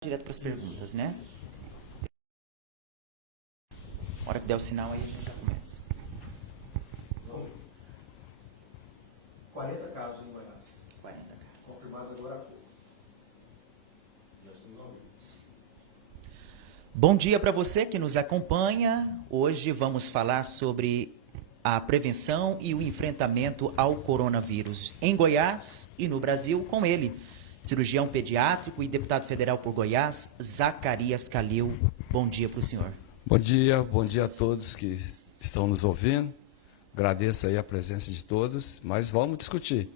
Direto para as perguntas, né? Na hora que der o sinal aí, a gente já começa. 40 casos em Goiás. 40 casos. Confirmados agora há pouco. Bom dia para você que nos acompanha. Hoje vamos falar sobre a prevenção e o enfrentamento ao coronavírus em Goiás e no Brasil com ele, cirurgião pediátrico e deputado federal por Goiás, Zacarias Calil. Bom dia para o senhor. Bom dia a todos que estão nos ouvindo. Agradeço aí a presença de todos, mas vamos discutir.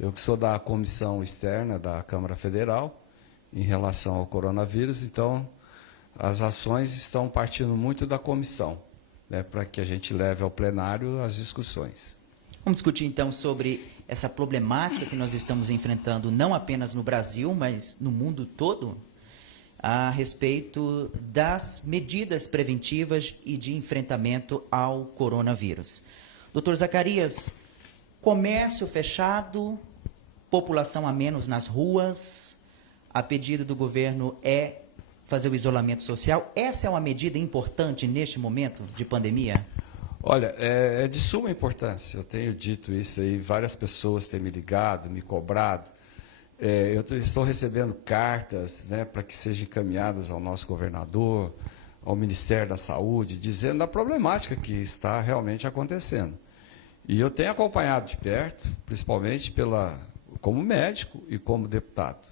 Eu que sou da comissão externa da Câmara Federal em relação ao coronavírus, então as ações estão partindo muito da comissão, né, para que a gente leve ao plenário as discussões. Vamos discutir então sobre essa problemática que nós estamos enfrentando não apenas no Brasil, mas no mundo todo, a respeito das medidas preventivas e de enfrentamento ao coronavírus. Doutor Zacarias, comércio fechado, população a menos nas ruas, a pedido do governo é fazer o isolamento social. Essa é uma medida importante neste momento de pandemia? Olha, é de suma importância. Eu tenho dito isso aí, várias pessoas têm me ligado, me cobrado. Eu estou recebendo cartas, né, para que sejam encaminhadas ao nosso governador, ao Ministério da Saúde, dizendo da problemática que está realmente acontecendo. E eu tenho acompanhado de perto, principalmente como médico e como deputado.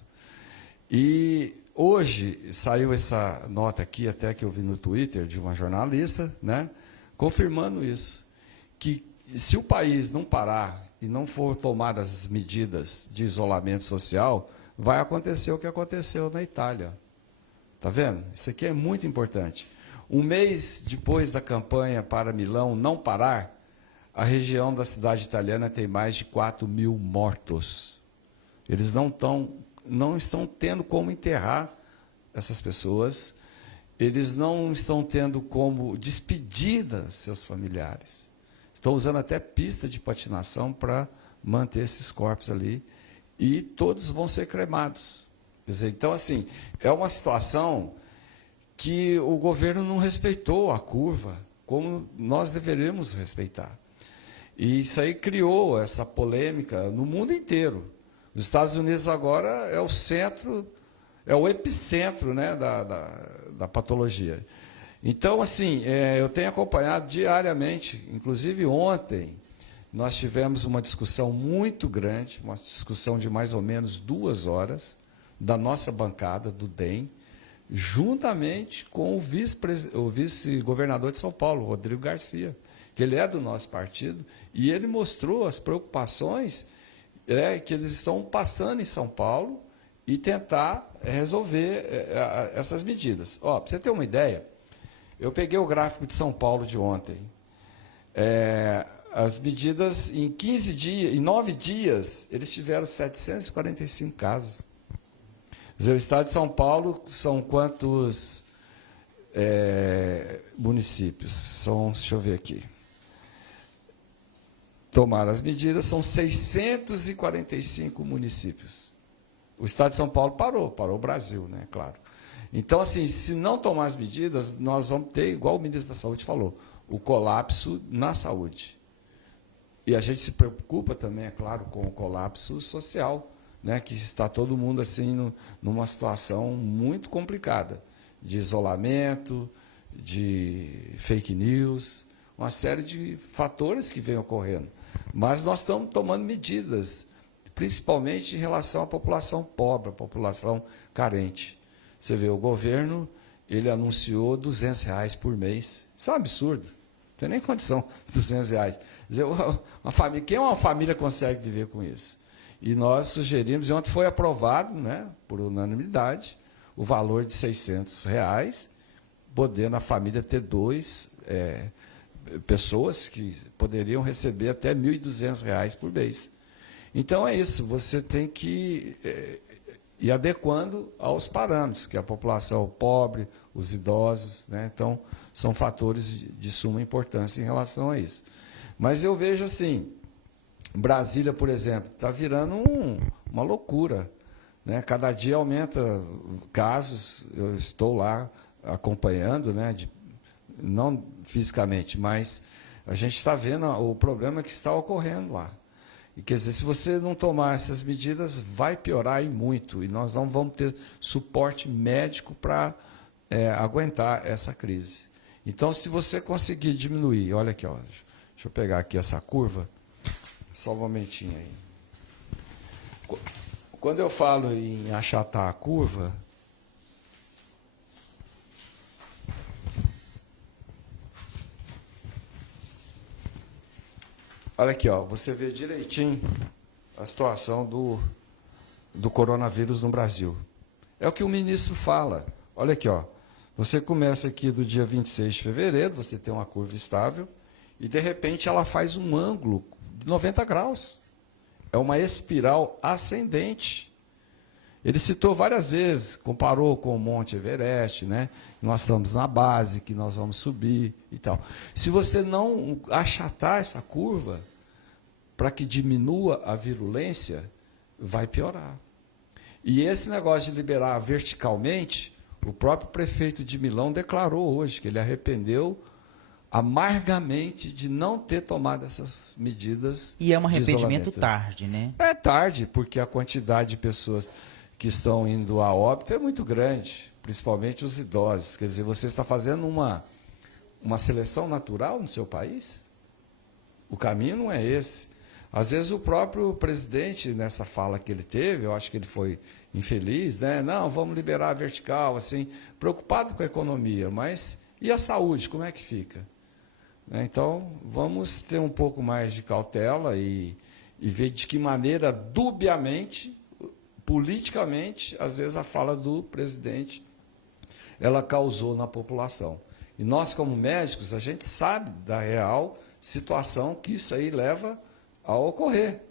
E hoje saiu essa nota aqui, até que eu vi no Twitter, de uma jornalista, né, confirmando isso, que se o país não parar e não for tomadas as medidas de isolamento social, vai acontecer o que aconteceu na Itália. Está vendo? Isso aqui é muito importante. Um mês depois da campanha para Milão não parar, a região da cidade italiana tem mais de 4.000 mortos. Eles não estão tendo como enterrar essas pessoas, eles não estão tendo como despedir seus familiares. Estão usando até pista de patinação para manter esses corpos ali e todos vão ser cremados. Quer dizer, então, assim, é uma situação que o governo não respeitou a curva como nós deveríamos respeitar. E isso aí criou essa polêmica no mundo inteiro. Os Estados Unidos agora é o centro, é o epicentro, né, da patologia. Então, assim, eu tenho acompanhado diariamente, inclusive ontem, nós tivemos uma discussão muito grande, uma discussão de mais ou menos 2 horas, da nossa bancada, do DEM, juntamente com o vice-governador de São Paulo, Rodrigo Garcia, que ele é do nosso partido, e ele mostrou as preocupações que eles estão passando em São Paulo e tentar resolver essas medidas. Para você ter uma ideia, eu peguei o gráfico de São Paulo de ontem. As medidas, em 15 dias, em 9 dias, eles tiveram 745 casos. Quer dizer, o estado de São Paulo são quantos municípios? Deixa eu ver aqui. Tomaram as medidas, são 645 municípios. O estado de São Paulo parou o Brasil, né, claro. Então, assim, se não tomar as medidas, nós vamos ter, igual o ministro da Saúde falou, o colapso na saúde. E a gente se preocupa também, é claro, com o colapso social, né, que está todo mundo assim numa situação muito complicada, de isolamento, de fake news, uma série de fatores que vêm ocorrendo. Mas nós estamos tomando medidas, principalmente em relação à população pobre, à população carente. Você vê, o governo, ele anunciou R$200 por mês. Isso é um absurdo. Não tem nem condição de R$200. Quer dizer, quem é uma família consegue viver com isso? E nós sugerimos, e ontem foi aprovado, né, por unanimidade, o valor de R$600, podendo a família ter 2 pessoas que poderiam receber até R$1.200 por mês. Então é isso, você tem que ir adequando aos parâmetros, que é a população pobre, os idosos, né? Então são fatores de suma importância em relação a isso. Mas eu vejo assim, Brasília, por exemplo, está virando uma loucura. né? Cada dia aumenta casos, eu estou lá acompanhando, né? Não fisicamente, mas a gente está vendo o problema que está ocorrendo lá. E quer dizer, se você não tomar essas medidas, vai piorar e muito. E nós não vamos ter suporte médico para aguentar essa crise. Então, se você conseguir diminuir, olha aqui, ó, deixa eu pegar aqui essa curva, só um momentinho aí. Quando eu falo em achatar a curva, olha aqui, ó, você vê direitinho a situação do coronavírus no Brasil. É o que o ministro fala. Olha aqui, ó, você começa aqui do dia 26 de fevereiro, você tem uma curva estável, e de repente ela faz um ângulo de 90 graus. É uma espiral ascendente. Ele citou várias vezes, comparou com o Monte Everest, né? Nós estamos na base, que nós vamos subir e tal. Se você não achatar essa curva, para que diminua a virulência, vai piorar. E esse negócio de liberar verticalmente, o próprio prefeito de Milão declarou hoje que ele arrependeu amargamente de não ter tomado essas medidas. E é um de arrependimento isolamento. tarde, né? É tarde, porque a quantidade de pessoas que estão indo a óbito é muito grande, principalmente os idosos. Quer dizer, você está fazendo uma seleção natural no seu país? O caminho não é esse. Às vezes o próprio presidente, nessa fala que ele teve, eu acho que ele foi infeliz, né? Não, vamos liberar a vertical, assim, preocupado com a economia, mas e a saúde, como é que fica? Então, vamos ter um pouco mais de cautela e ver de que maneira, dubiamente, politicamente, às vezes a fala do presidente, ela causou na população. E nós, como médicos, a gente sabe da real situação que isso aí leva a ocorrer.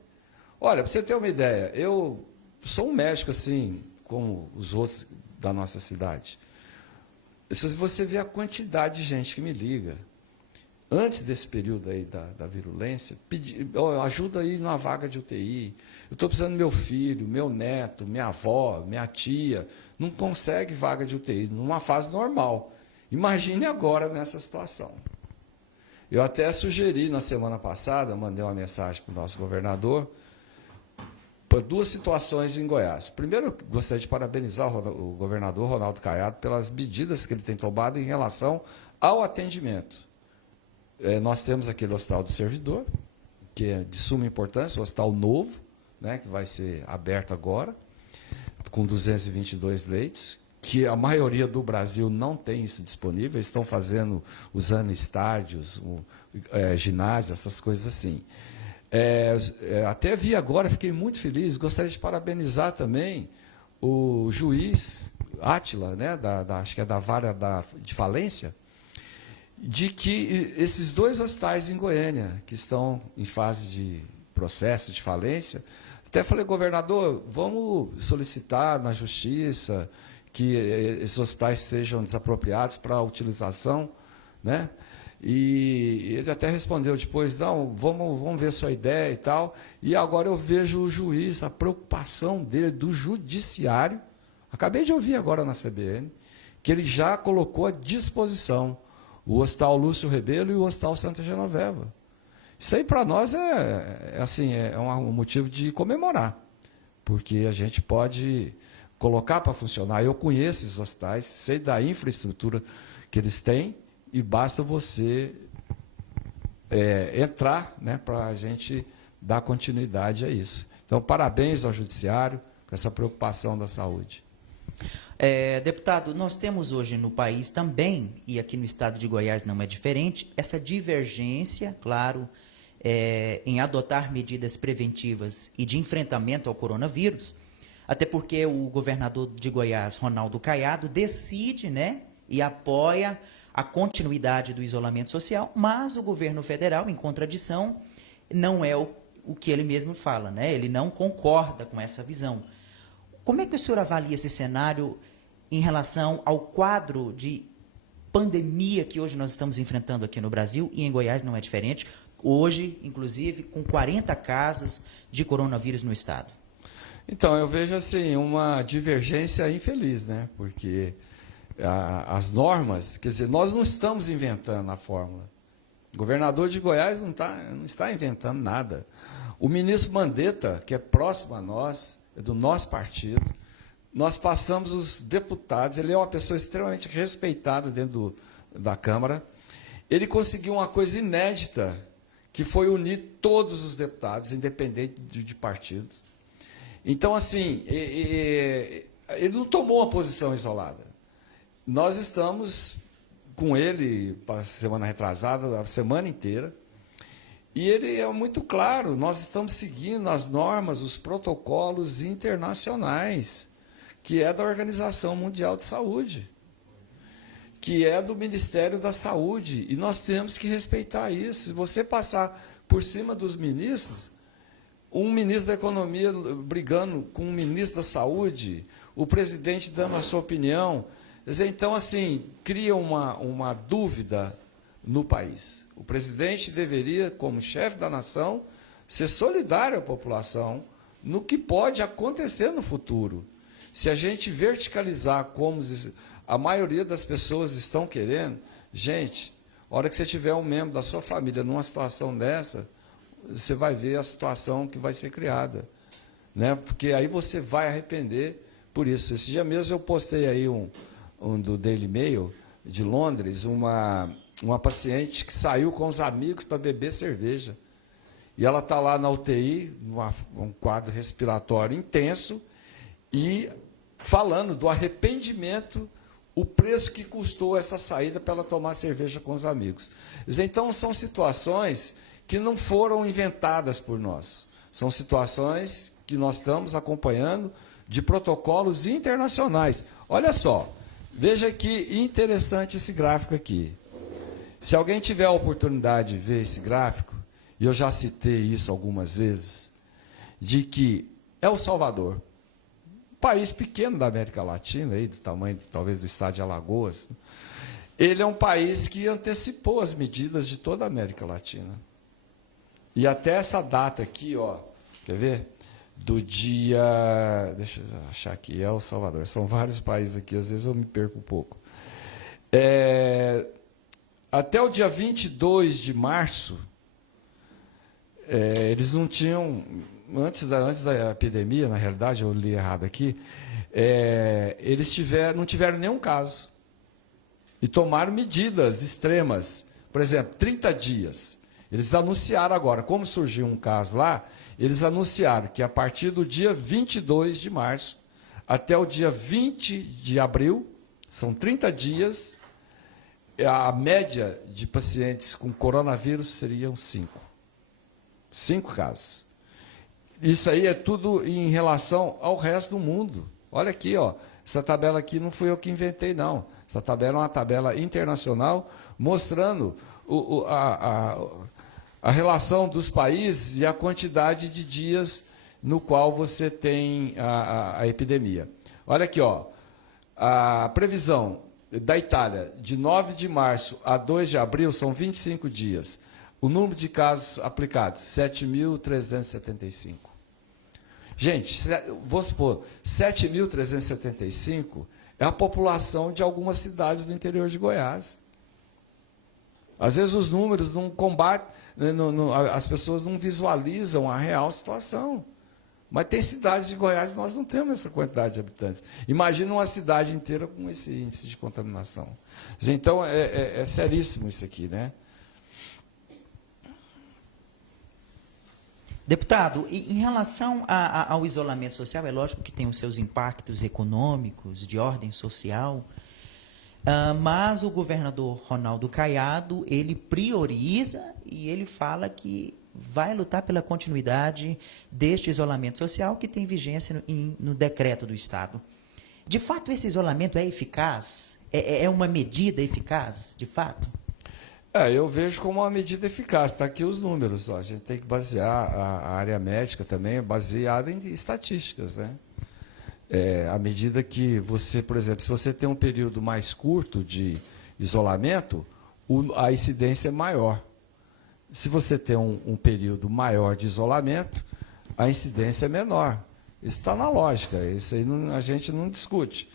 Olha, para você ter uma ideia, eu sou um médico assim, como os outros da nossa cidade. Se você vê a quantidade de gente que me liga, antes desse período aí da virulência, ajuda aí numa vaga de UTI, eu estou precisando do meu filho, meu neto, minha avó, minha tia, não consegue vaga de UTI, numa fase normal. Imagine agora nessa situação. Eu até sugeri na semana passada, mandei uma mensagem para o nosso governador, por duas situações em Goiás. Primeiro, eu gostaria de parabenizar o governador Ronaldo Caiado pelas medidas que ele tem tomado em relação ao atendimento. Nós temos aquele Hospital do Servidor, que é de suma importância, o hospital novo, né, que vai ser aberto agora, com 222 leitos, que a maioria do Brasil não tem isso disponível, eles estão usando estádios, ginásios, essas coisas assim. Até vi agora, fiquei muito feliz, gostaria de parabenizar também o juiz Átila, né, acho que é da vara de falência, de que esses dois hospitais em Goiânia, que estão em fase de processo de falência, até falei, governador, vamos solicitar na justiça que esses hospitais sejam desapropriados para a utilização, né? E ele até respondeu depois, não, vamos ver a sua ideia e tal. E agora eu vejo o juiz, a preocupação dele, do judiciário, acabei de ouvir agora na CBN, que ele já colocou à disposição o Hospital Lúcio Rebelo e o Hospital Santa Genoveva. Isso aí para nós é um motivo de comemorar, porque a gente pode colocar para funcionar. Eu conheço esses hospitais, sei da infraestrutura que eles têm, e basta você entrar, né, para a gente dar continuidade a isso. Então, parabéns ao Judiciário com essa preocupação da saúde. Deputado, nós temos hoje no país também, e aqui no estado de Goiás não é diferente, essa divergência, claro, em adotar medidas preventivas e de enfrentamento ao coronavírus, até porque o governador de Goiás, Ronaldo Caiado, decide, né, e apoia a continuidade do isolamento social, mas o governo federal, em contradição, não é o que ele mesmo fala, né? Ele não concorda com essa visão. Como é que o senhor avalia esse cenário em relação ao quadro de pandemia que hoje nós estamos enfrentando aqui no Brasil, e em Goiás não é diferente, hoje, inclusive, com 40 casos de coronavírus no estado? Então, eu vejo assim uma divergência infeliz, né? Porque as normas, quer dizer, nós não estamos inventando a fórmula. O governador de Goiás não está inventando nada. O ministro Mandetta, que é próximo a nós, é do nosso partido, nós passamos os deputados, ele é uma pessoa extremamente respeitada dentro da Câmara, ele conseguiu uma coisa inédita, que foi unir todos os deputados, independente de partidos. Então, assim, ele não tomou uma posição isolada. Nós estamos com ele, para a semana retrasada, a semana inteira, e ele é muito claro, nós estamos seguindo as normas, os protocolos internacionais, que é da Organização Mundial de Saúde, que é do Ministério da Saúde, e nós temos que respeitar isso. Se você passar por cima dos ministros, um ministro da Economia brigando com um ministro da Saúde, o presidente dando a sua opinião, quer dizer, então, assim, cria uma dúvida no país. O presidente deveria, como chefe da nação, ser solidário à população no que pode acontecer no futuro. Se a gente verticalizar como a maioria das pessoas estão querendo, gente, a hora que você tiver um membro da sua família numa situação dessa, você vai ver a situação que vai ser criada, né? Porque aí você vai arrepender por isso. Esse dia mesmo eu postei aí um do Daily Mail, de Londres, uma paciente que saiu com os amigos para beber cerveja. E ela está lá na UTI, um quadro respiratório intenso, e falando do arrependimento, o preço que custou essa saída para ela tomar cerveja com os amigos. Então, são situações que não foram inventadas por nós. São situações que nós estamos acompanhando de protocolos internacionais. Olha só, veja que interessante esse gráfico aqui. Se alguém tiver a oportunidade de ver esse gráfico, e eu já citei isso algumas vezes, de que El Salvador, país pequeno da América Latina, aí, do tamanho talvez do estado de Alagoas, ele é um país que antecipou as medidas de toda a América Latina. E até essa data aqui, ó, quer ver? Do dia, deixa eu achar aqui, El Salvador, são vários países aqui, às vezes eu me perco um pouco. Até o dia 22 de março, eles não tinham, antes da epidemia, na realidade, eu li errado aqui, eles não tiveram nenhum caso. E tomaram medidas extremas. Por exemplo, 30 dias. Eles anunciaram agora, como surgiu um caso lá, eles anunciaram que a partir do dia 22 de março até o dia 20 de abril, são 30 dias, a média de pacientes com coronavírus seriam 5. 5 casos. Isso aí é tudo em relação ao resto do mundo. Olha aqui, ó, essa tabela aqui não fui eu que inventei, não. Essa tabela é uma tabela internacional mostrando a relação dos países e a quantidade de dias no qual você tem a epidemia. Olha aqui, ó, a previsão da Itália, de 9 de março a 2 de abril, são 25 dias. O número de casos aplicados, 7.375. Gente, vou supor, 7.375 é a população de algumas cidades do interior de Goiás. Às vezes os números não combatem, as pessoas não visualizam a real situação. Mas tem cidades de Goiás que nós não temos essa quantidade de habitantes. Imagina uma cidade inteira com esse índice de contaminação. Então, é seríssimo isso aqui, né? Deputado, em relação ao isolamento social, é lógico que tem os seus impactos econômicos, de ordem social, mas o governador Ronaldo Caiado, ele prioriza e ele fala que vai lutar pela continuidade deste isolamento social que tem vigência no decreto do Estado. De fato, esse isolamento é eficaz? É uma medida eficaz, de fato? Eu vejo como uma medida eficaz. Está aqui os números. Ó. A gente tem que basear, a área médica também é baseada em estatísticas, né? À medida que você, por exemplo, se você tem um período mais curto de isolamento, a incidência é maior. Se você tem um período maior de isolamento, a incidência é menor. Isso está na lógica, isso aí a gente não discute.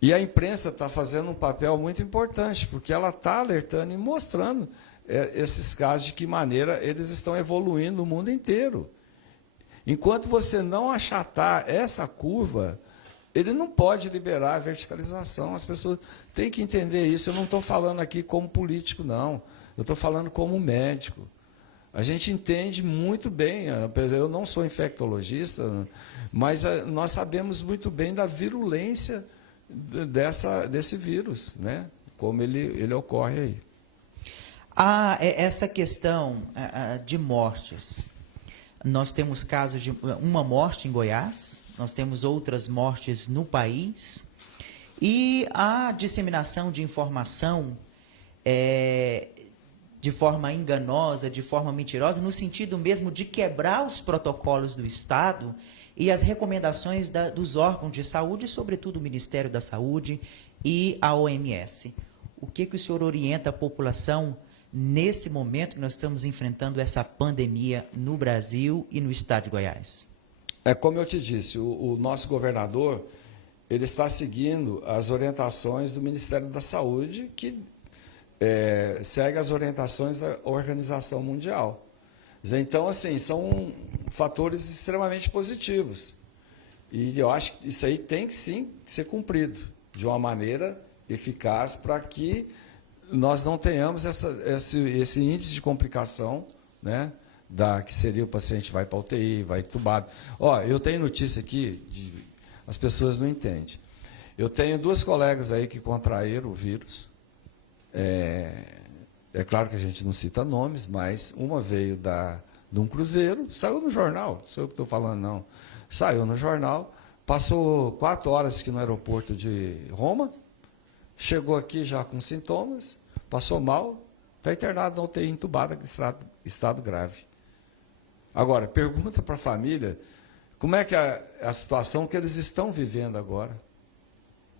E a imprensa está fazendo um papel muito importante, porque ela está alertando e mostrando esses casos, de que maneira eles estão evoluindo no mundo inteiro. Enquanto você não achatar essa curva, ele não pode liberar a verticalização. As pessoas têm que entender isso. Eu não estou falando aqui como político, não. Eu estou falando como médico. A gente entende muito bem, apesar eu não sou infectologista, mas nós sabemos muito bem da virulência desse vírus, né? Como ele ocorre aí. Essa questão de mortes. Nós temos casos de uma morte em Goiás, nós temos outras mortes no país, e a disseminação de informação de forma enganosa, de forma mentirosa, no sentido mesmo de quebrar os protocolos do Estado e as recomendações dos órgãos de saúde, sobretudo o Ministério da Saúde e a OMS. O que o senhor orienta a população nesse momento que nós estamos enfrentando essa pandemia no Brasil e no estado de Goiás? Como eu te disse, o nosso governador ele está seguindo as orientações do Ministério da Saúde, que segue as orientações da Organização Mundial. Então, assim, são fatores extremamente positivos. E eu acho que isso aí tem que, sim, ser cumprido de uma maneira eficaz para que nós não tenhamos esse índice de complicação, né, que seria o paciente vai para a UTI, vai entubado. Eu tenho notícia aqui, as pessoas não entendem. Eu tenho 2 colegas aí que contraíram o vírus. É claro que a gente não cita nomes, mas uma veio de um cruzeiro, saiu no jornal, não sou eu que estou falando, não. Saiu no jornal, passou 4 horas aqui no aeroporto de Roma, chegou aqui já com sintomas, passou mal, está internado na UTI, entubado, estado grave. Agora, pergunta para a família, como é que é a situação que eles estão vivendo agora?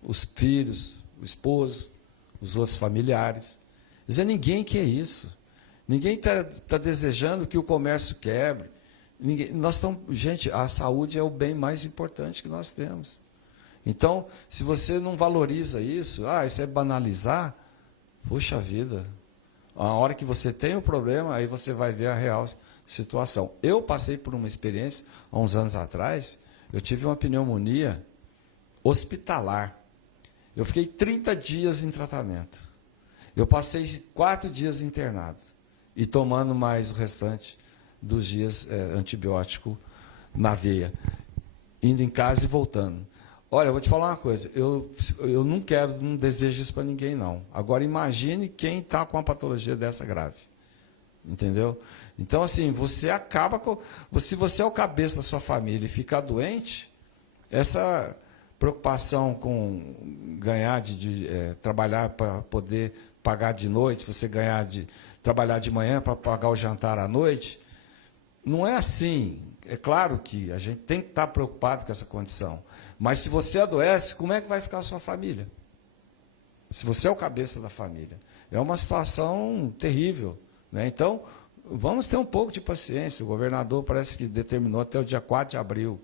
Os filhos, o esposo, os outros familiares. Quer dizer, ninguém quer isso. Ninguém está desejando que o comércio quebre. Gente, a saúde é o bem mais importante que nós temos. Então, se você não valoriza isso, isso é banalizar, puxa vida, a hora que você tem o problema, aí você vai ver a real situação. Eu passei por uma experiência, há uns anos atrás, eu tive uma pneumonia hospitalar. Eu fiquei 30 dias em tratamento. Eu passei 4 dias internado e tomando mais o restante dos dias antibiótico na veia, indo em casa e voltando. Olha, eu vou te falar uma coisa, eu não desejo isso para ninguém, não. Agora, imagine quem está com uma patologia dessa grave. Entendeu? Então, assim, você acaba com... Se você é o cabeça da sua família e ficar doente, essa preocupação com ganhar, trabalhar para poder pagar de noite, você trabalhar de manhã para pagar o jantar à noite, não é assim. É claro que a gente tem que estar preocupado com essa condição. Mas se você adoece, como é que vai ficar a sua família? Se você é o cabeça da família. É uma situação terrível, né? Então, vamos ter um pouco de paciência. O governador parece que determinou até o dia 4 de abril.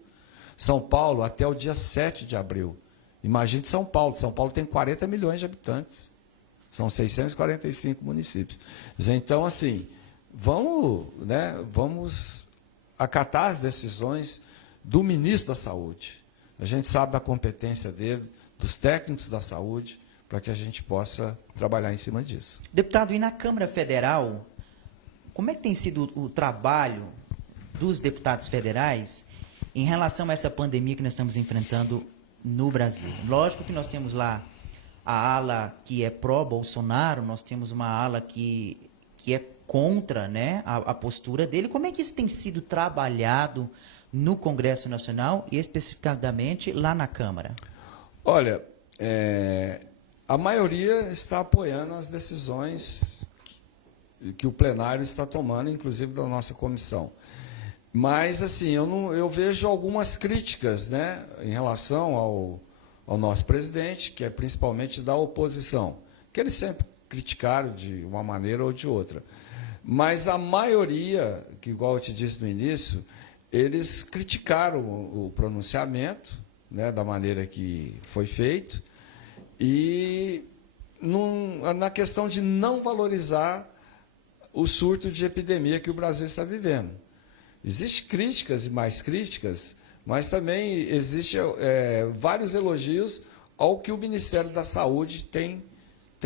São Paulo, até o dia 7 de abril. Imagine São Paulo. São Paulo tem 40 milhões de habitantes. São 645 municípios. Então, assim, vamos acatar as decisões do ministro da Saúde. A gente sabe da competência dele, dos técnicos da saúde, para que a gente possa trabalhar em cima disso. Deputado, e na Câmara Federal, como é que tem sido o trabalho dos deputados federais em relação a essa pandemia que nós estamos enfrentando no Brasil? Lógico que nós temos lá a ala que é pró-Bolsonaro, nós temos uma ala que é contra, né, a postura dele. Como é que isso tem sido trabalhado no Congresso Nacional e especificadamente lá na Câmara? Olha, a maioria está apoiando as decisões que o plenário está tomando, inclusive da nossa comissão. Mas, assim, eu vejo algumas críticas, né, em relação ao nosso presidente, que é principalmente da oposição, que eles sempre criticaram de uma maneira ou de outra. Mas a maioria, que igual eu te disse no início, eles criticaram o pronunciamento, né, da maneira que foi feito, e na questão de não valorizar o surto de epidemia que o Brasil está vivendo. Existem críticas e mais críticas, mas também existem vários elogios ao que o Ministério da Saúde tem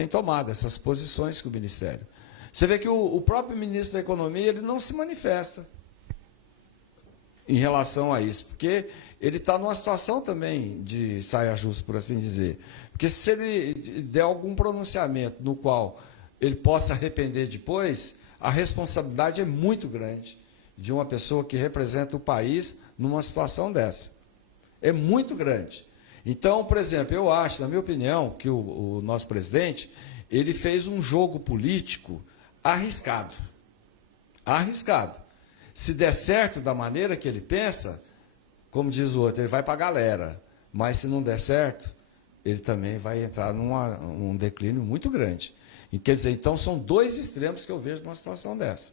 tomado, essas posições que o Ministério. Você vê que o próprio ministro da Economia ele não se manifesta em relação a isso, porque ele está numa situação também de saia justa, por assim dizer. Porque se ele der algum pronunciamento no qual ele possa arrepender depois, a responsabilidade é muito grande de uma pessoa que representa o país numa situação dessa. É muito grande. Então, por exemplo, eu acho, na minha opinião, que o nosso presidente ele fez um jogo político arriscado. Arriscado. Se der certo da maneira que ele pensa, como diz o outro, ele vai para a galera. Mas se não der certo, ele também vai entrar num declínio muito grande. E, quer dizer, então são dois extremos que eu vejo numa situação dessa.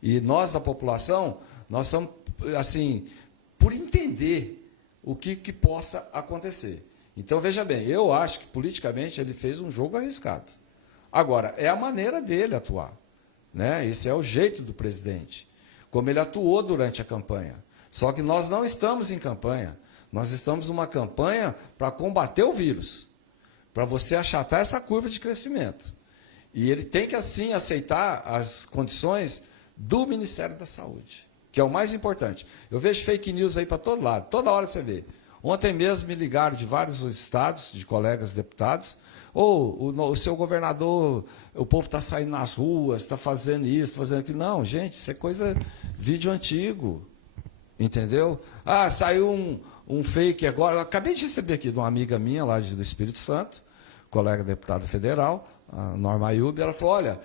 E nós, da população, nós estamos, assim, por entender o que possa acontecer. Então, veja bem, eu acho que politicamente ele fez um jogo arriscado. Agora, é a maneira dele atuar, né? Esse é o jeito do presidente, como ele atuou durante a campanha. Só que nós não estamos em campanha, nós estamos numa campanha para combater o vírus, para você achatar essa curva de crescimento. E ele tem que, assim, aceitar as condições do Ministério da Saúde, que é o mais importante. Eu vejo fake news aí para todo lado, toda hora você vê. Ontem mesmo me ligaram de vários estados, de colegas deputados, o seu governador, o povo está saindo nas ruas, está fazendo isso, está fazendo aquilo. Não, gente, isso é coisa, vídeo antigo, entendeu? Ah, saiu um fake agora. Eu acabei de receber aqui de uma amiga minha lá do Espírito Santo, colega deputada federal, a Norma Ayub, ela falou, olha,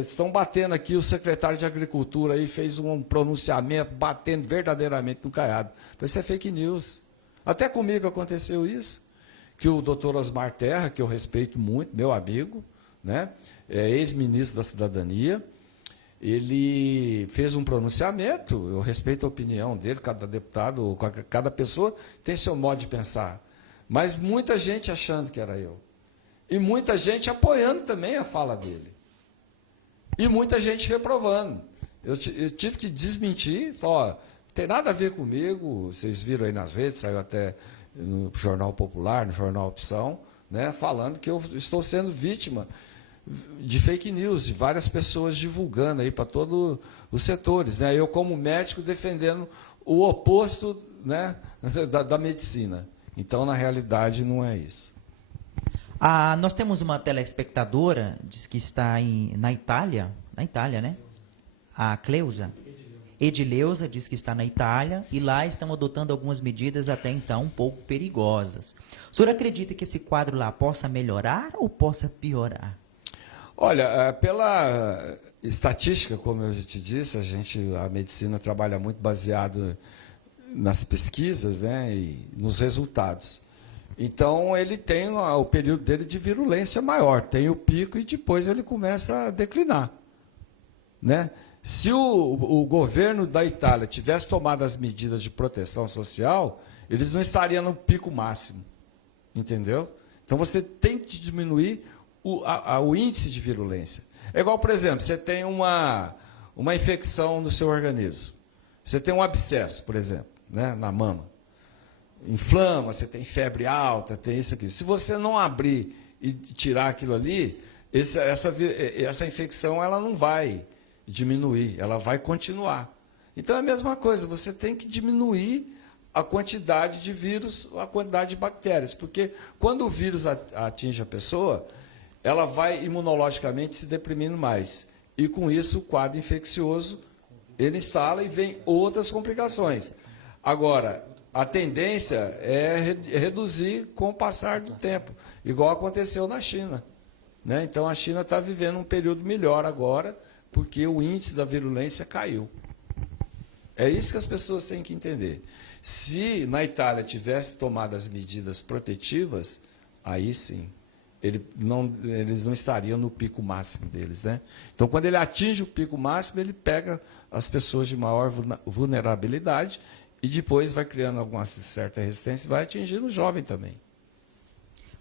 estão batendo aqui, o secretário de Agricultura aí fez um pronunciamento, batendo verdadeiramente no caiado. Eu falei, isso é fake news. Até comigo aconteceu isso, que o doutor Osmar Terra, que eu respeito muito, meu amigo, né, ex-ministro da Cidadania, ele fez um pronunciamento, eu respeito a opinião dele, cada deputado, cada pessoa tem seu modo de pensar, mas muita gente achando que era eu. E muita gente apoiando também a fala dele. E muita gente reprovando. Eu tive que desmentir, falar, ó, não tem nada a ver comigo, vocês viram aí nas redes, saiu até no Jornal Popular, no Jornal Opção, né, falando que eu estou sendo vítima de fake news, de várias pessoas divulgando aí para todos os setores. Né, eu, como médico, defendendo o oposto, né, da medicina. Então, na realidade, não é isso. Nós temos uma telespectadora, diz que está na Itália, né? A Cleusa. Edileuza diz que está na Itália e lá estão adotando algumas medidas até então um pouco perigosas. O senhor acredita que esse quadro lá possa melhorar ou possa piorar? Olha, pela estatística, como eu te disse, a medicina trabalha muito baseado nas pesquisas, né, e nos resultados. Então, ele tem o período dele de virulência maior, tem o pico e depois ele começa a declinar. Né? Se o governo da Itália tivesse tomado as medidas de proteção social, eles não estariam no pico máximo. Entendeu? Então, você tem que diminuir o índice de virulência. É igual, por exemplo, você tem uma infecção no seu organismo. Você tem um abscesso, por exemplo, né, na mama. Inflama, você tem febre alta, tem isso aqui. Se você não abrir e tirar aquilo ali, essa infecção ela não vai diminuir, ela vai continuar. Então é a mesma coisa, você tem que diminuir a quantidade de vírus, a quantidade de bactérias, porque quando o vírus atinge a pessoa, ela vai imunologicamente se deprimindo mais. E com isso o quadro infeccioso ele instala e vem outras complicações. Agora, a tendência é reduzir com o passar do tempo, igual aconteceu na China. Né? Então, a China está vivendo um período melhor agora, porque o índice da virulência caiu. É isso que as pessoas têm que entender. Se na Itália tivesse tomado as medidas protetivas, aí sim, eles não estariam no pico máximo deles, né? Então, quando ele atinge o pico máximo, ele pega as pessoas de maior vulnerabilidade e depois vai criando alguma certa resistência e vai atingindo o jovem também.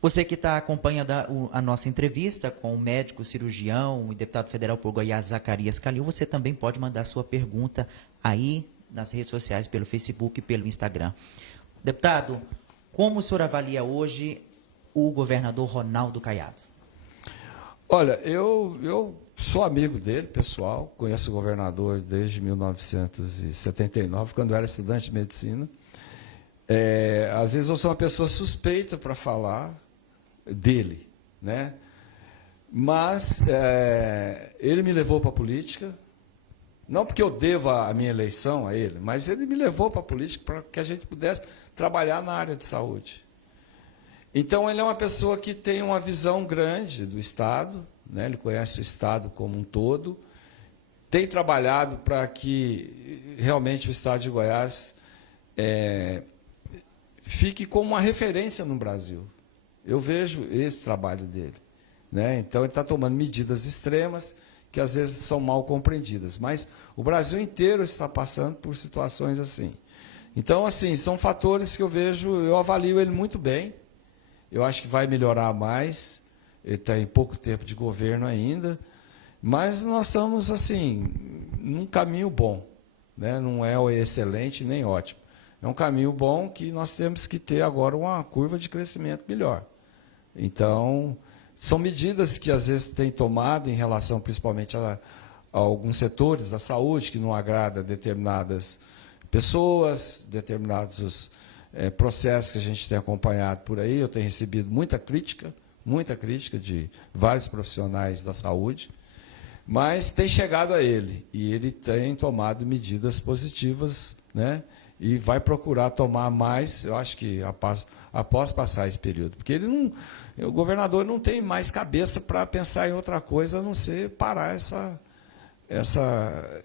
Você que está acompanhando a nossa entrevista com o médico cirurgião e deputado federal por Goiás, Zacarias Calil, você também pode mandar sua pergunta aí nas redes sociais, pelo Facebook e pelo Instagram. Deputado, como o senhor avalia hoje o governador Ronaldo Caiado? Olha, eu sou amigo dele, pessoal, conheço o governador desde 1979, quando eu era estudante de medicina. Às vezes eu sou uma pessoa suspeita para falar dele, né? Mas ele me levou para a política, não porque eu deva a minha eleição a ele, mas ele me levou para a política para que a gente pudesse trabalhar na área de saúde. Então, ele é uma pessoa que tem uma visão grande do Estado, né? Ele conhece o Estado como um todo, tem trabalhado para que realmente o Estado de Goiás fique como uma referência no Brasil. Eu vejo esse trabalho dele, né? Então, ele está tomando medidas extremas que às vezes são mal compreendidas, mas o Brasil inteiro está passando por situações assim. Então, assim, são fatores que eu avalio ele muito bem. Eu acho que vai melhorar mais. Ele está em pouco tempo de governo ainda, mas nós estamos assim num caminho bom, né? Não é excelente nem ótimo. É um caminho bom que nós temos que ter agora uma curva de crescimento melhor. Então, são medidas que às vezes tem tomado em relação principalmente a alguns setores da saúde que não agrada determinadas pessoas, determinados processos que a gente tem acompanhado por aí. Eu tenho recebido muita crítica de vários profissionais da saúde, mas tem chegado a ele, e ele tem tomado medidas positivas, né? E vai procurar tomar mais, eu acho que após passar esse período, porque o governador não tem mais cabeça para pensar em outra coisa a não ser parar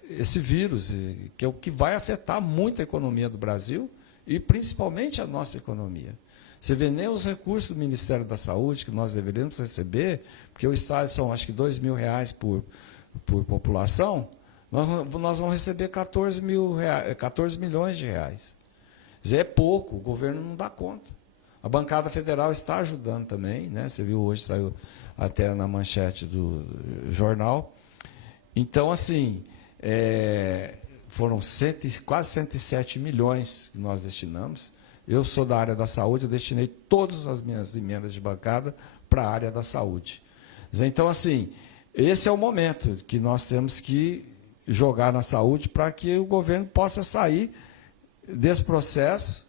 esse vírus, que é o que vai afetar muito a economia do Brasil e principalmente a nossa economia. Você vê nem os recursos do Ministério da Saúde que nós deveríamos receber, porque o Estado são acho que R$2.000 por população, nós vamos receber 14 milhões de reais. Quer dizer, é pouco, o governo não dá conta. A bancada federal está ajudando também, né? Você viu hoje, saiu até na manchete do jornal. Então, assim, foram quase 107 milhões que nós destinamos. Eu sou da área da saúde, eu destinei todas as minhas emendas de bancada para a área da saúde. Então, assim, esse é o momento que nós temos que jogar na saúde para que o governo possa sair desse processo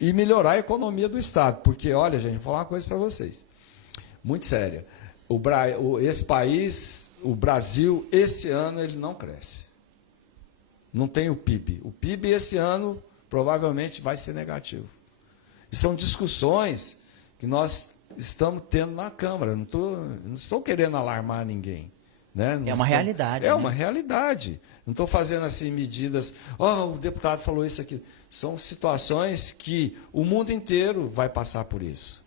e melhorar a economia do Estado. Porque, olha, gente, vou falar uma coisa para vocês, muito séria. Esse país, o Brasil, esse ano, ele não cresce. Não tem o PIB. O PIB, esse ano, provavelmente vai ser negativo. E são discussões que nós estamos tendo na Câmara. Não estou querendo alarmar ninguém. Né? É uma realidade. É né? uma realidade. Não estou fazendo assim medidas, o deputado falou isso aqui. São situações que o mundo inteiro vai passar por isso.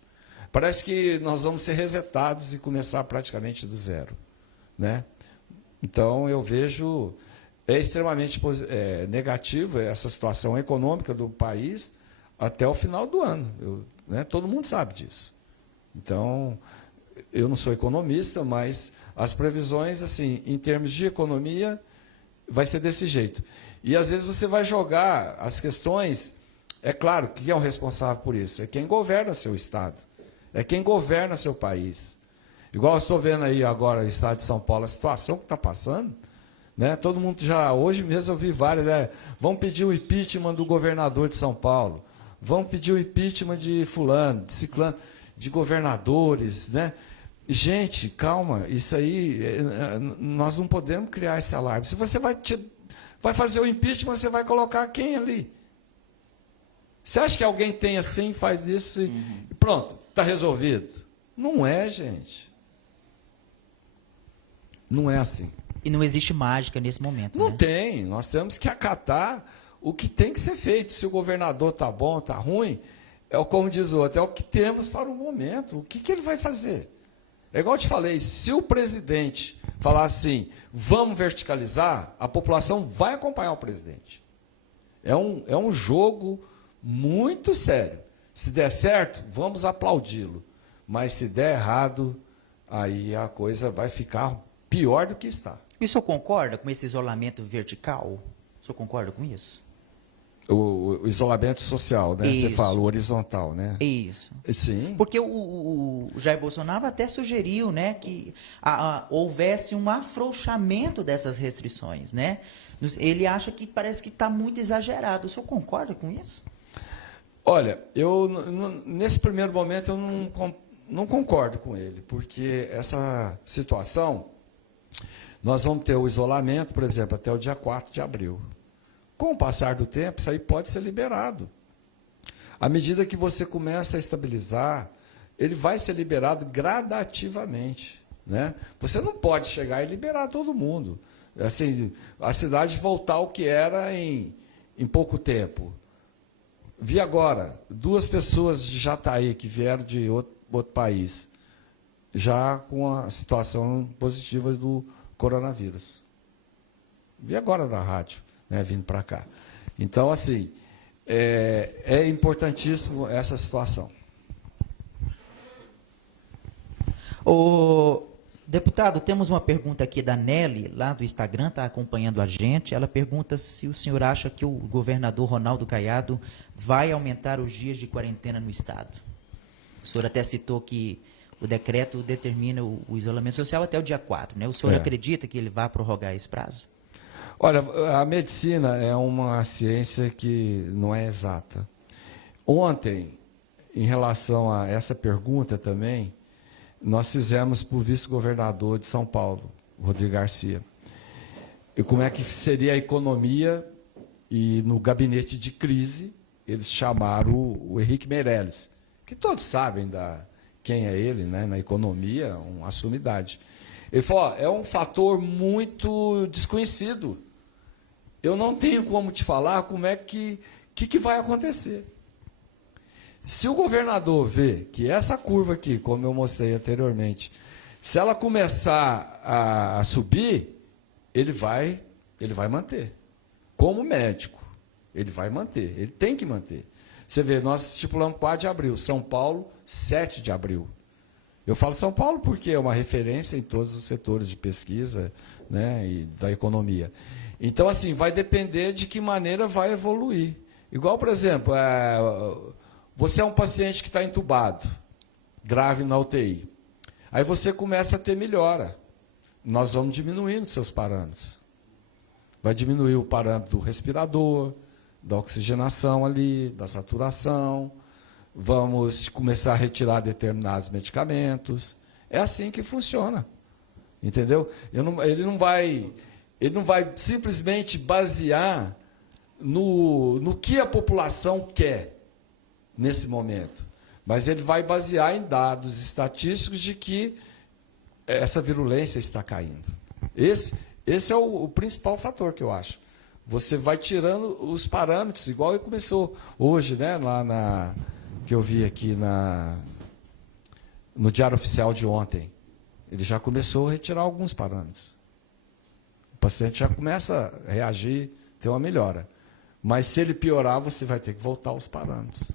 Parece que nós vamos ser resetados e começar praticamente do zero. Né? Então, eu vejo extremamente negativo essa situação econômica do país até o final do ano. Né? Todo mundo sabe disso. Então, eu não sou economista, mas as previsões, assim, em termos de economia, vai ser desse jeito. E, às vezes, você vai jogar as questões. É claro, quem é o responsável por isso? É quem governa seu Estado. É quem governa seu país. Igual eu estou vendo aí agora o Estado de São Paulo, a situação que está passando, né? Todo mundo hoje mesmo eu vi vários, vão pedir o impeachment do governador de São Paulo, vão pedir o impeachment de fulano, de ciclano, de governadores, né? Gente, calma, isso aí, nós não podemos criar esse alarme. Se você vai fazer o impeachment, você vai colocar quem ali? Você acha que alguém tem assim, faz isso e pronto, está resolvido? Não é, gente. Não é assim. E não existe mágica nesse momento. Não né? tem. Nós temos que acatar o que tem que ser feito. Se o governador está bom, está ruim, como diz o outro, é o que temos para o momento. O que ele vai fazer? É igual eu te falei, se o presidente falar assim, vamos verticalizar, a população vai acompanhar o presidente. É um jogo muito sério. Se der certo, vamos aplaudi-lo. Mas se der errado, aí a coisa vai ficar pior do que está. E o senhor concorda com esse isolamento vertical? O senhor concorda com isso? O isolamento social, né? Você Isso. fala, o horizontal, né? Isso. Sim. Porque o Jair Bolsonaro até sugeriu, né, que houvesse um afrouxamento dessas restrições, né? Ele acha que parece que está muito exagerado. O senhor concorda com isso? Olha, eu nesse primeiro momento eu não concordo com ele, porque essa situação, nós vamos ter o isolamento, por exemplo, até o dia 4 de abril. Com o passar do tempo, isso aí pode ser liberado. À medida que você começa a estabilizar, ele vai ser liberado gradativamente, né? Você não pode chegar e liberar todo mundo. Assim, a cidade voltar ao que era em pouco tempo. Vi agora 2 pessoas de Jataí que vieram de outro país, já com a situação positiva do coronavírus. Vi agora na rádio, né, vindo para cá. Então, assim, é importantíssimo essa situação. O deputado, temos uma pergunta aqui da Nelly, lá do Instagram, está acompanhando a gente. Ela pergunta se o senhor acha que o governador Ronaldo Caiado vai aumentar os dias de quarentena no estado. O senhor até citou que o decreto determina o isolamento social até o dia 4, né? O senhor acredita que ele vai prorrogar esse prazo? Olha, a medicina é uma ciência que não é exata. Ontem, em relação a essa pergunta também, nós fizemos para o vice-governador de São Paulo, Rodrigo Garcia. E como é que seria a economia, e no gabinete de crise, eles chamaram o Henrique Meirelles, que todos sabem quem é ele, né, na economia, uma sumidade. Ele falou, é um fator muito desconhecido. Eu não tenho como te falar como é que vai acontecer. Se o governador vê que essa curva aqui, como eu mostrei anteriormente, se ela começar a subir, ele vai manter. Como médico, ele vai manter, ele tem que manter. Você vê, nós estipulamos 4 de abril, São Paulo, 7 de abril. Eu falo São Paulo porque é uma referência em todos os setores de pesquisa, né, e da economia. Então, assim, vai depender de que maneira vai evoluir. Igual, por exemplo, você é um paciente que está entubado, grave na UTI. Aí você começa a ter melhora. Nós vamos diminuindo seus parâmetros. Vai diminuir o parâmetro do respirador, da oxigenação ali, da saturação. Vamos começar a retirar determinados medicamentos. É assim que funciona. Entendeu? Ele não vai simplesmente basear no que a população quer nesse momento, mas ele vai basear em dados estatísticos de que essa virulência está caindo. Esse é o principal fator que eu acho. Você vai tirando os parâmetros, igual ele começou hoje, né, lá que eu vi aqui no Diário Oficial de ontem. Ele já começou a retirar alguns parâmetros. O paciente já começa a reagir, ter uma melhora. Mas se ele piorar, você vai ter que voltar aos parâmetros.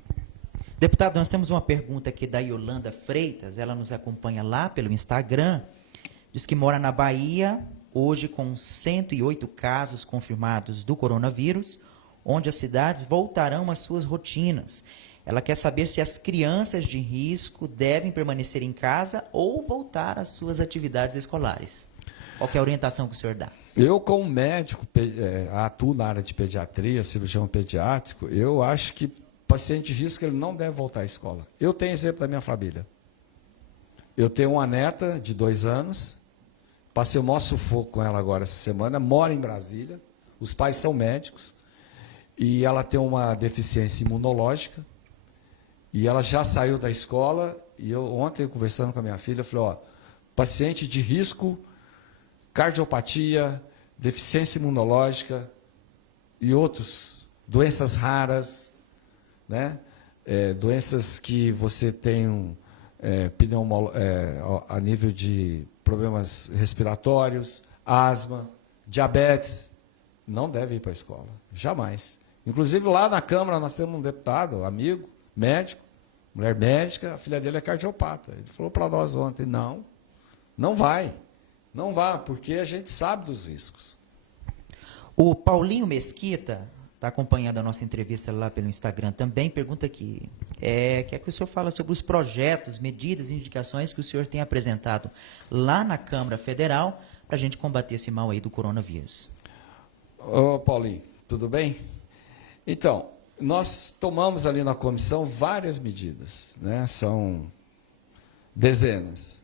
Deputado, nós temos uma pergunta aqui da Yolanda Freitas, ela nos acompanha lá pelo Instagram, diz que mora na Bahia, hoje com 108 casos confirmados do coronavírus, onde as cidades voltarão às suas rotinas. Ela quer saber se as crianças de risco devem permanecer em casa ou voltar às suas atividades escolares. Qual que é a orientação que o senhor dá? Eu, como médico, atuo na área de pediatria, cirurgião pediátrico, eu acho que paciente de risco ele não deve voltar à escola. Eu tenho exemplo da minha família. Eu tenho uma neta de 2 anos, passei o maior sufoco com ela agora essa semana, mora em Brasília, os pais são médicos, e ela tem uma deficiência imunológica, e ela já saiu da escola, e ontem, conversando com a minha filha, eu falei, ó, paciente de risco, cardiopatia, deficiência imunológica e outros, doenças raras, né? Doenças que você tem a nível de problemas respiratórios, asma, diabetes, não deve ir para a escola, jamais. Inclusive, lá na Câmara, nós temos um deputado, amigo, médico, mulher médica, a filha dele é cardiopata. Ele falou para nós ontem, não vai, porque a gente sabe dos riscos. O Paulinho Mesquita está acompanhando a nossa entrevista lá pelo Instagram também, pergunta aqui, quer que o senhor fala sobre os projetos, medidas e indicações que o senhor tem apresentado lá na Câmara Federal para a gente combater esse mal aí do coronavírus. Ô, Paulinho, tudo bem? Então, nós tomamos ali na comissão várias medidas, né? São dezenas.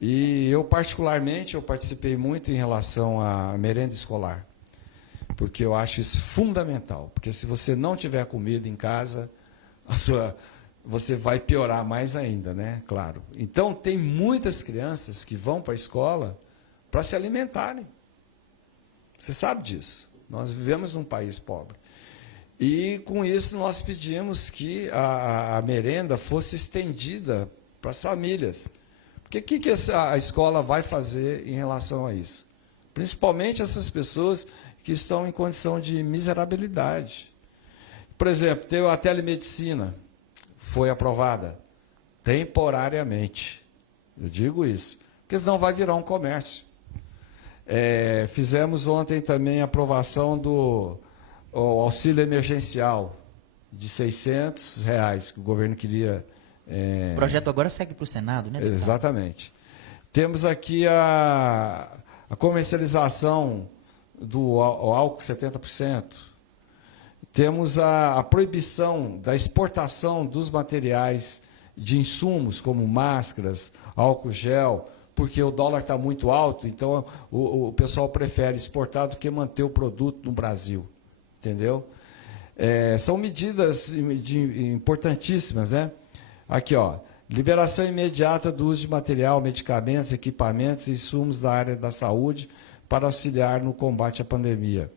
E eu, particularmente, participei muito em relação à merenda escolar, porque eu acho isso fundamental. Porque se você não tiver comida em casa, você vai piorar mais ainda, né? Claro. Então, tem muitas crianças que vão para a escola para se alimentarem. Você sabe disso. Nós vivemos num país pobre. E, com isso, nós pedimos que a merenda fosse estendida para as famílias. Porque o que a escola vai fazer em relação a isso? Principalmente essas pessoas que estão em condição de miserabilidade. Por exemplo, a telemedicina foi aprovada temporariamente. Eu digo isso. Porque senão vai virar um comércio. Fizemos ontem também a aprovação do auxílio emergencial de R$600, que o governo queria... O projeto agora segue para o Senado, né, deputado? Exatamente. Temos aqui a comercialização do álcool 70%. Temos a proibição da exportação dos materiais de insumos, como máscaras, álcool gel, porque o dólar está muito alto, então o pessoal prefere exportar do que manter o produto no Brasil. Entendeu? São medidas importantíssimas, né? Aqui, ó, liberação imediata do uso de material, medicamentos, equipamentos e insumos da área da saúde para auxiliar no combate à pandemia.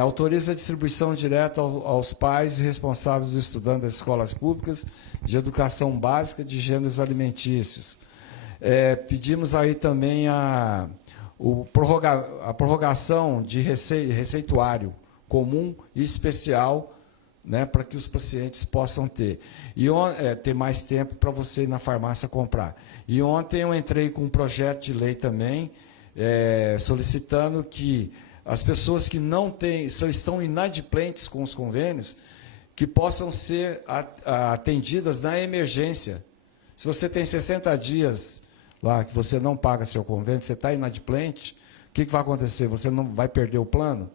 Autoriza a distribuição direta aos pais e responsáveis dos estudantes das escolas públicas de educação básica de gêneros alimentícios. Pedimos aí também a prorrogação de receituário comum e especial, né, para que os pacientes possam ter. E ter mais tempo para você ir na farmácia comprar. E ontem eu entrei com um projeto de lei também, solicitando que as pessoas que estão inadimplentes com os convênios, que possam ser atendidas na emergência. Se você tem 60 dias lá que você não paga seu convênio, você está inadimplente, o que vai acontecer? Você não vai perder o plano?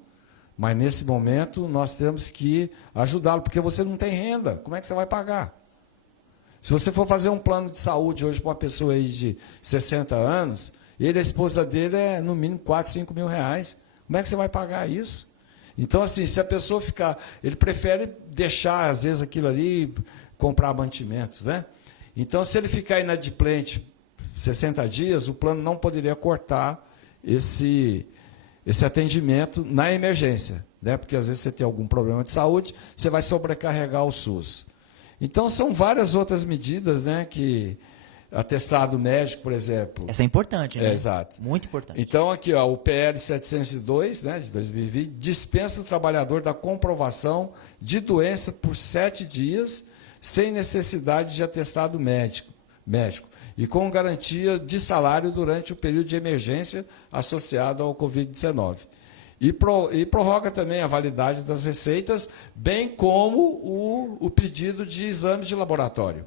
Mas, nesse momento, nós temos que ajudá-lo, porque você não tem renda. Como é que você vai pagar? Se você for fazer um plano de saúde hoje para uma pessoa aí de 60 anos, a esposa dele no mínimo 4, 5 mil reais. Como é que você vai pagar isso? Então, assim, se a pessoa ele prefere deixar, às vezes, aquilo ali, comprar mantimentos, né? Então, se ele ficar inadimplente 60 dias, o plano não poderia cortar esse atendimento na emergência, né? Porque às vezes você tem algum problema de saúde, você vai sobrecarregar o SUS. Então, são várias outras medidas, né, que atestado médico, por exemplo. Essa é importante, né? Exato. Muito importante. Então, aqui, ó, o PL 702, né, de 2020, dispensa o trabalhador da comprovação de doença por 7 dias, sem necessidade de atestado médico, e com garantia de salário durante o período de emergência associado ao Covid-19. E prorroga também a validade das receitas, bem como o pedido de exames de laboratório.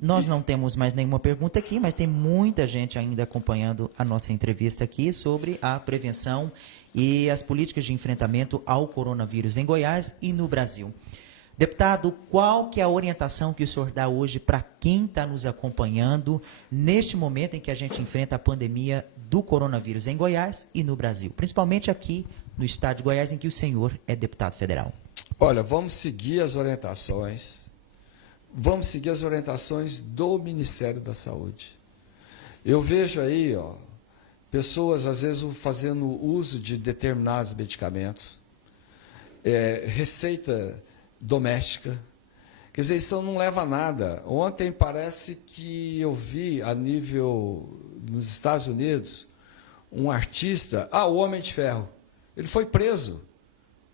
Nós não temos mais nenhuma pergunta aqui, mas tem muita gente ainda acompanhando a nossa entrevista aqui sobre a prevenção e as políticas de enfrentamento ao coronavírus em Goiás e no Brasil. Deputado, qual que é a orientação que o senhor dá hoje para quem está nos acompanhando neste momento em que a gente enfrenta a pandemia do coronavírus em Goiás e no Brasil, principalmente aqui no estado de Goiás, em que o senhor é deputado federal? Olha, vamos seguir as orientações do Ministério da Saúde. Eu vejo aí, ó, pessoas, às vezes, fazendo uso de determinados medicamentos, receita doméstica, Quer dizer, isso não leva a nada. Ontem parece que eu vi a nível nos Estados Unidos um artista, o Homem de Ferro. Ele foi preso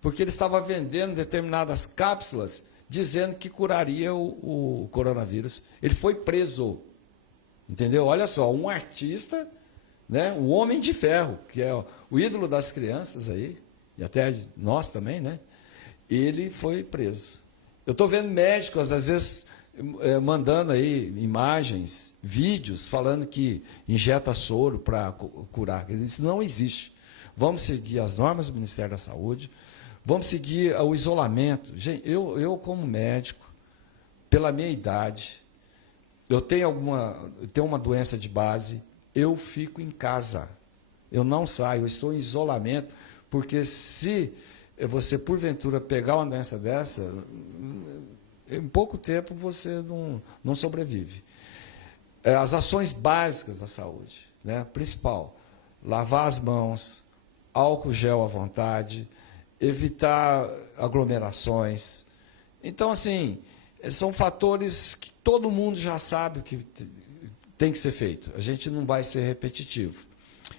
porque ele estava vendendo determinadas cápsulas dizendo que curaria o coronavírus. Ele foi preso. Entendeu? Olha só, um artista, né, o Homem de Ferro, que é o ídolo das crianças aí, e até nós também, né? Ele foi preso. Eu estou vendo médicos, às vezes, mandando aí imagens, vídeos, falando que injeta soro para curar. Isso não existe. Vamos seguir as normas do Ministério da Saúde, vamos seguir o isolamento. Gente, eu como médico, pela minha idade, eu tenho uma doença de base, eu fico em casa. Eu não saio, eu estou em isolamento, porque se você, porventura, pegar uma doença dessa, em pouco tempo você não sobrevive. As ações básicas da saúde, né? Principal, lavar as mãos, álcool gel à vontade, evitar aglomerações. Então, assim, são fatores que todo mundo já sabe que tem que ser feito. A gente não vai ser repetitivo.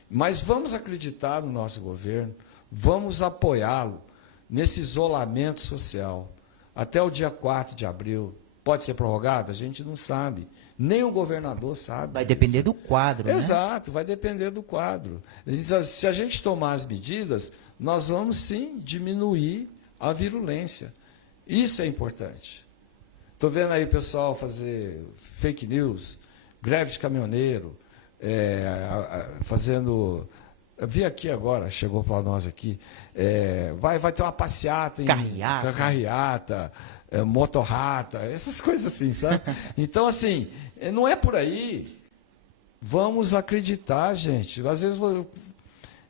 Mas vamos acreditar no nosso governo, vamos apoiá-lo nesse isolamento social. Até o dia 4 de abril. Pode ser prorrogado? A gente não sabe. Nem o governador sabe. Vai depender do quadro, né? Exato, vai depender do quadro. Se a gente tomar as medidas, nós vamos sim diminuir a virulência. Isso é importante. Estou vendo aí o pessoal fazer fake news, greve de caminhoneiro, fazendo... Eu vi aqui agora, chegou para nós aqui, vai ter uma passeata, carreata, motorrata, essas coisas assim, sabe? Então, assim, não é por aí. Vamos acreditar, gente. Às vezes,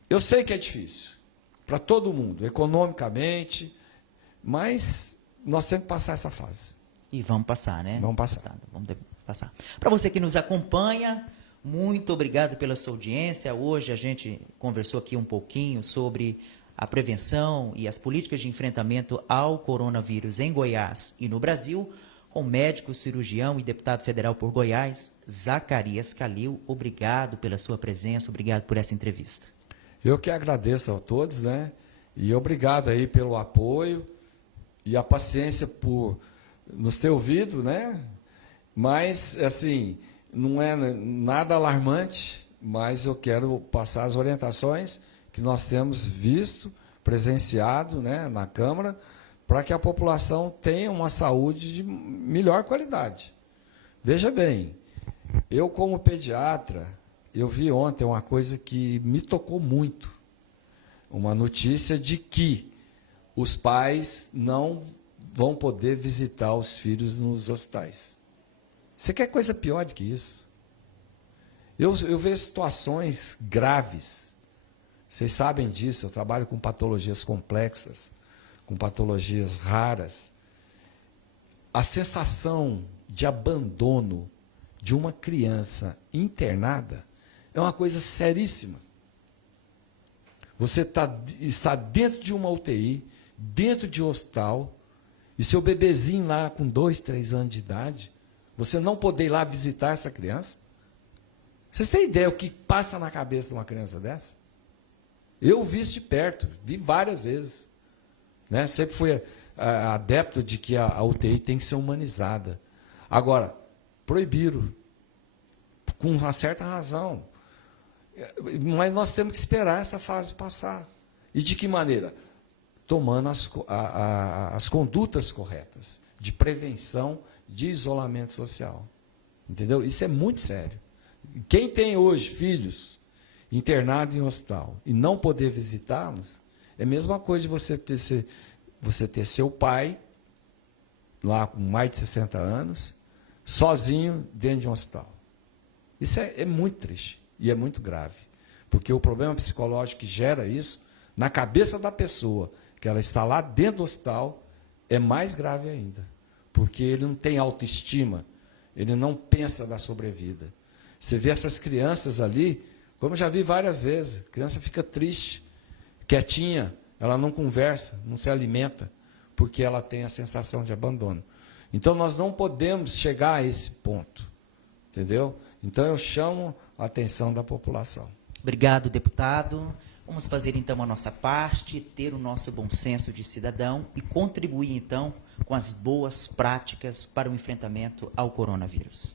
eu sei que é difícil, para todo mundo, economicamente, mas nós temos que passar essa fase. E vamos passar, né? Vamos passar. Tá, vamos passar. Para você que nos acompanha, muito obrigado pela sua audiência. Hoje a gente conversou aqui um pouquinho sobre a prevenção e as políticas de enfrentamento ao coronavírus em Goiás e no Brasil, com o médico, cirurgião e deputado federal por Goiás, Zacarias Calil. Obrigado pela sua presença, obrigado por essa entrevista. Eu que agradeço a todos, né? E obrigado aí pelo apoio e a paciência por nos ter ouvido, né? Mas, assim, não é nada alarmante, mas eu quero passar as orientações que nós temos visto, presenciado, né, na Câmara, para que a população tenha uma saúde de melhor qualidade. Veja bem, eu como pediatra, eu vi ontem uma coisa que me tocou muito, uma notícia de que os pais não vão poder visitar os filhos nos hospitais. Você quer coisa pior do que isso? Eu vejo situações graves. Vocês sabem disso, eu trabalho com patologias complexas, com patologias raras. A sensação de abandono de uma criança internada é uma coisa seríssima. Você está dentro de uma UTI, dentro de um hospital, e seu bebezinho lá com 2, 3 anos de idade, você não poder ir lá visitar essa criança? Vocês têm ideia o que passa na cabeça de uma criança dessa? Eu vi isso de perto, vi várias vezes. Né? Sempre fui adepto de que a UTI tem que ser humanizada. Agora, proibiram, com uma certa razão. Mas nós temos que esperar essa fase passar. E de que maneira? Tomando as condutas corretas de prevenção, de isolamento social. Entendeu? Isso é muito sério. Quem tem hoje filhos internados em hospital e não poder visitá-los, é a mesma coisa de você ter seu pai, lá com mais de 60 anos, sozinho dentro de um hospital. Isso é muito triste e é muito grave. Porque o problema psicológico que gera isso, na cabeça da pessoa, que ela está lá dentro do hospital, é mais grave ainda. Porque ele não tem autoestima, ele não pensa na sobrevida. Você vê essas crianças ali, como eu já vi várias vezes, a criança fica triste, quietinha, ela não conversa, não se alimenta, porque ela tem a sensação de abandono. Então, nós não podemos chegar a esse ponto, entendeu? Então, eu chamo a atenção da população. Obrigado, deputado. Vamos fazer, então, a nossa parte, ter o nosso bom senso de cidadão e contribuir, então, com as boas práticas para o enfrentamento ao coronavírus.